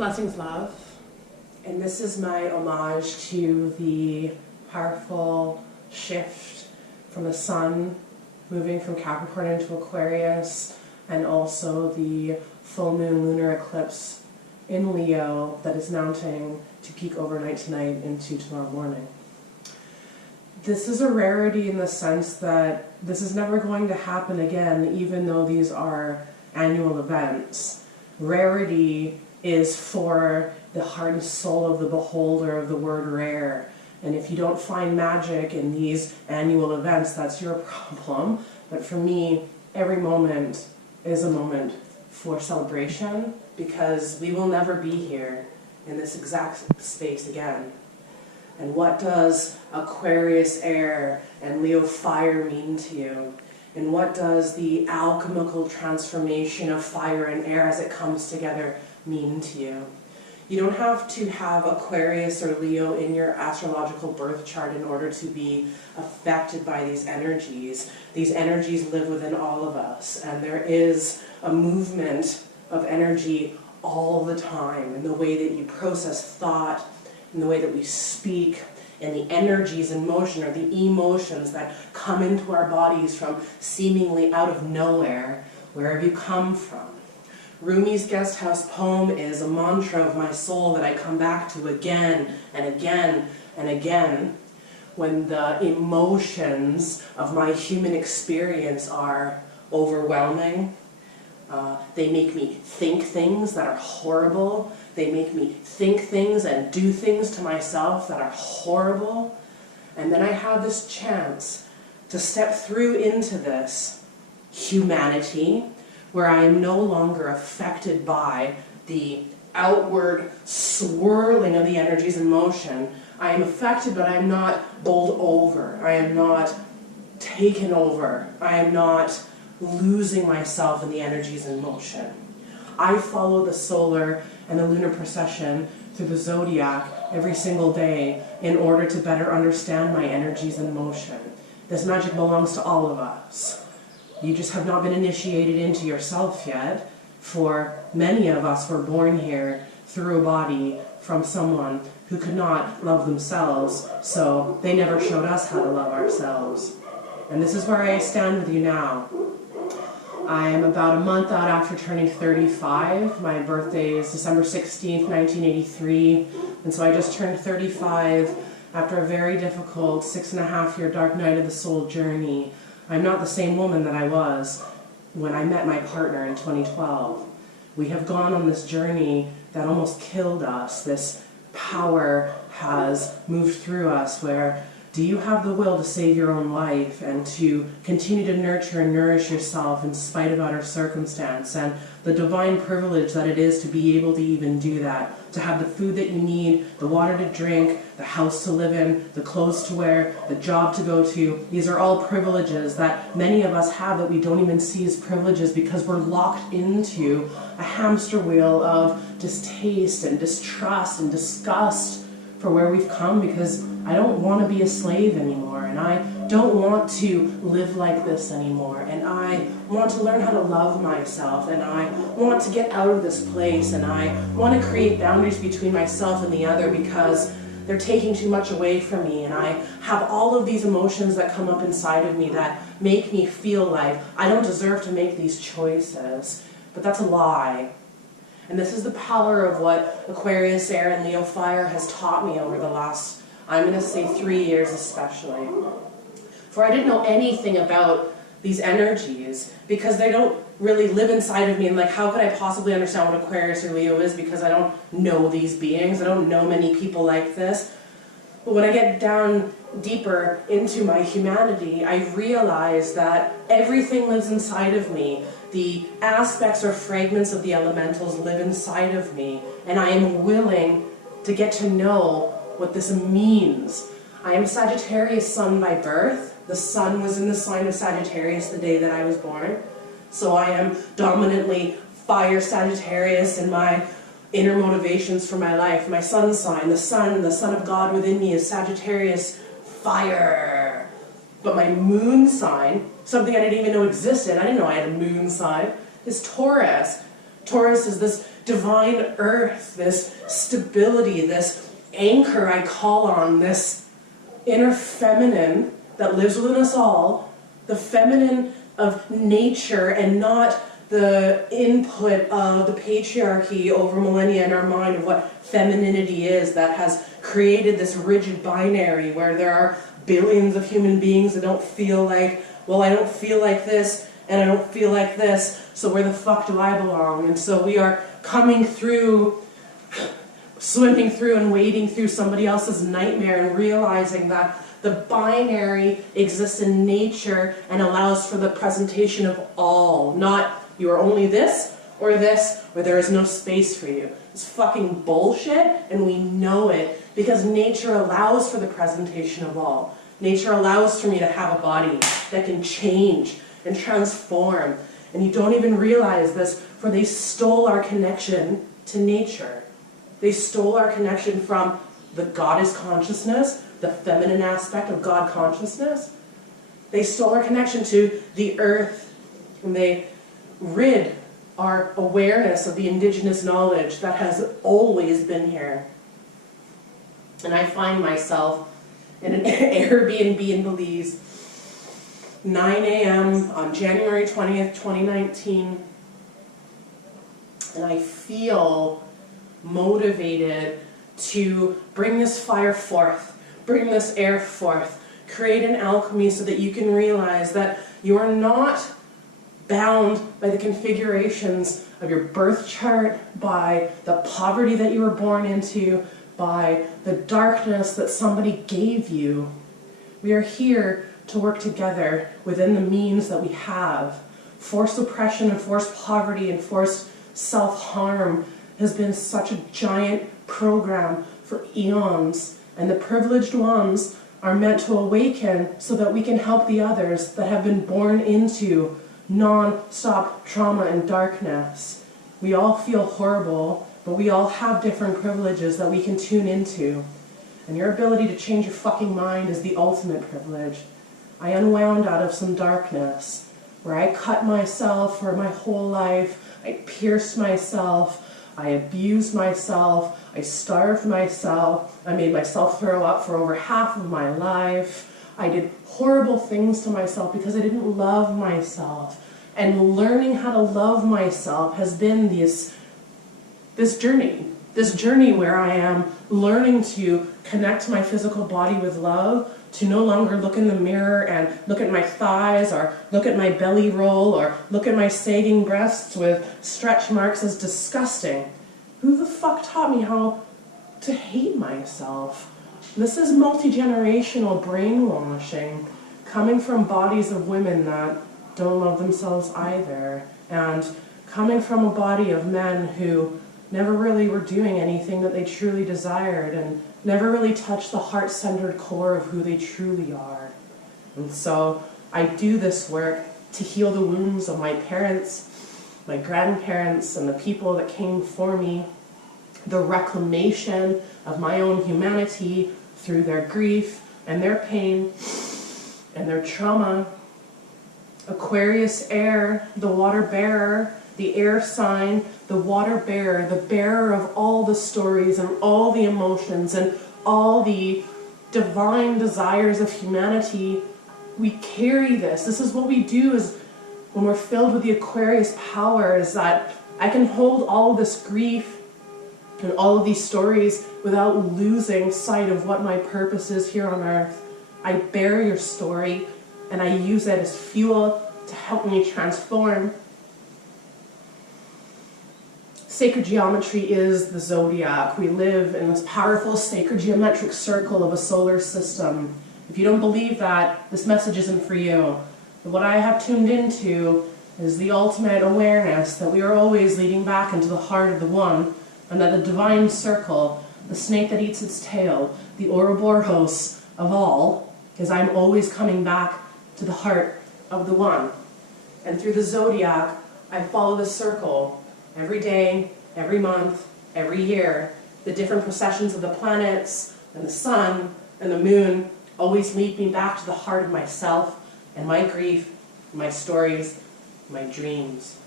Blessings, love. And this is my homage to the powerful shift from the sun moving from Capricorn into Aquarius, and also the full moon lunar eclipse in Leo that is mounting to peak overnight tonight into tomorrow morning. This is a rarity in the sense that this is never going to happen again, even though these are annual events. Rarity is for the heart and soul of the beholder of the word rare. And if you don't find magic in these annual events, that's your problem. But for me, every moment is a moment for celebration, because we will never be here in this exact space again. And what does Aquarius air and Leo fire mean to you? And what does the alchemical transformation of fire and air as it comes together mean to you? You don't have to have Aquarius or Leo in your astrological birth chart in order to be affected by these energies. These energies live within all of us, and there is a movement of energy all the time in the way that you process thought, in the way that we speak, and the energies in motion are the emotions that come into our bodies from seemingly out of nowhere. Where have you come from? Rumi's guest house poem is a mantra of my soul that I come back to again and again and again when the emotions of my human experience are overwhelming. They make me think things that are horrible. They make me think things and do things to myself that are horrible. And then I have this chance to step through into this humanity, where I am no longer affected by the outward swirling of the energies in motion. I am affected, but I am not bowled over. I am not taken over. I am not losing myself in the energies in motion. I follow the solar and the lunar procession through the zodiac every single day in order to better understand my energies in motion. This magic belongs to all of us. You just have not been initiated into yourself yet. For many of us were born here through a body from someone who could not love themselves, so they never showed us how to love ourselves. And this is where I stand with you now. I am about a month out after turning 35. My birthday is December 16th, 1983, and so I just turned 35 after a very difficult 6.5-year dark night of the soul journey. I'm not the same woman that I was when I met my partner in 2012. We have gone on this journey that almost killed us. This power has moved through us where, do you have the will to save your own life and to continue to nurture and nourish yourself in spite of outer circumstance, and the divine privilege that it is to be able to even do that, to have the food that you need, the water to drink, the house to live in, the clothes to wear, the job to go to. These are all privileges that many of us have that we don't even see as privileges because we're locked into a hamster wheel of distaste and distrust and disgust for where we've come, because I don't want to be a slave anymore, and I don't want to live like this anymore, and I want to learn how to love myself, and I want to get out of this place, and I want to create boundaries between myself and the other because they're taking too much away from me, and I have all of these emotions that come up inside of me that make me feel like I don't deserve to make these choices. But that's a lie. And this is the power of what Aquarius air and Leo fire has taught me over the last, I'm going to say 3 years especially. For I didn't know anything about these energies because they don't really live inside of me, and like, how could I possibly understand what Aquarius or Leo is because I don't know these beings. I don't know many people like this. But when I get down deeper into my humanity, I realize that everything lives inside of me. The aspects or fragments of the elementals live inside of me, and I am willing to get to know what this means. I am Sagittarius sun by birth. The sun was in the sign of Sagittarius the day that I was born. So I am dominantly fire Sagittarius in my inner motivations for my life. My sun sign, the sun of God within me is Sagittarius fire. But my moon sign, something I didn't even know existed, I didn't know I had a moon sign, is Taurus. Taurus is this divine earth, this stability, this anchor I call on, this inner feminine that lives within us all, the feminine of nature and not the input of the patriarchy over millennia in our mind of what femininity is, that has created this rigid binary where there are billions of human beings that don't feel like, well, I don't feel like this and I don't feel like this, so where the fuck do I belong? And so we are coming through, swimming through and wading through somebody else's nightmare and realizing that the binary exists in nature and allows for the presentation of all, not you are only this, or there is no space for you. It's fucking bullshit, and we know it because nature allows for the presentation of all. Nature allows for me to have a body that can change and transform. And you don't even realize this, for they stole our connection to nature. They stole our connection from the goddess consciousness, the feminine aspect of God consciousness. They stole our connection to the earth, and they rid our awareness of the indigenous knowledge that has always been here. And I find myself in an Airbnb in Belize, 9 a.m. on January 20th, 2019, and I feel motivated to bring this fire forth, bring this air forth, create an alchemy so that you can realize that you are not bound by the configurations of your birth chart, by the poverty that you were born into, by the darkness that somebody gave you. We are here to work together within the means that we have. Forced oppression and forced poverty and forced self-harm has been such a giant program for eons, and the privileged ones are meant to awaken so that we can help the others that have been born into non-stop trauma and darkness. We all feel horrible, but we all have different privileges that we can tune into. And your ability to change your fucking mind is the ultimate privilege. I unwound out of some darkness, where I cut myself for my whole life, I pierced myself, I abused myself, I starved myself, I made myself throw up for over half of my life. I did horrible things to myself because I didn't love myself. And learning how to love myself has been this journey where I am learning to connect my physical body with love, to no longer look in the mirror and look at my thighs or look at my belly roll or look at my sagging breasts with stretch marks as disgusting. Who the fuck taught me how to hate myself? This is multi-generational brainwashing coming from bodies of women that don't love themselves either, and coming from a body of men who never really were doing anything that they truly desired and never really touched the heart-centered core of who they truly are. And so I do this work to heal the wounds of my parents, my grandparents, and the people that came before me, the reclamation of my own humanity through their grief and their pain and their trauma. Aquarius air, the water bearer, the air sign, the water bearer, the bearer of all the stories and all the emotions and all the divine desires of humanity. We carry this. This is what we do is when we're filled with the Aquarius power, is that I can hold all of this grief and all of these stories without losing sight of what my purpose is here on earth. I bear your story and I use it as fuel to help me transform. Sacred geometry is the zodiac. We live in this powerful sacred geometric circle of a solar system. If you don't believe that, this message isn't for you. But what I have tuned into is the ultimate awareness that we are always leading back into the heart of the One, and that the divine circle, the snake that eats its tail, the Ouroboros of all, is I'm always coming back to the heart of the One. And through the zodiac, I follow the circle every day, every month, every year. The different processions of the planets and the sun and the moon always lead me back to the heart of myself and my grief, my stories, my dreams.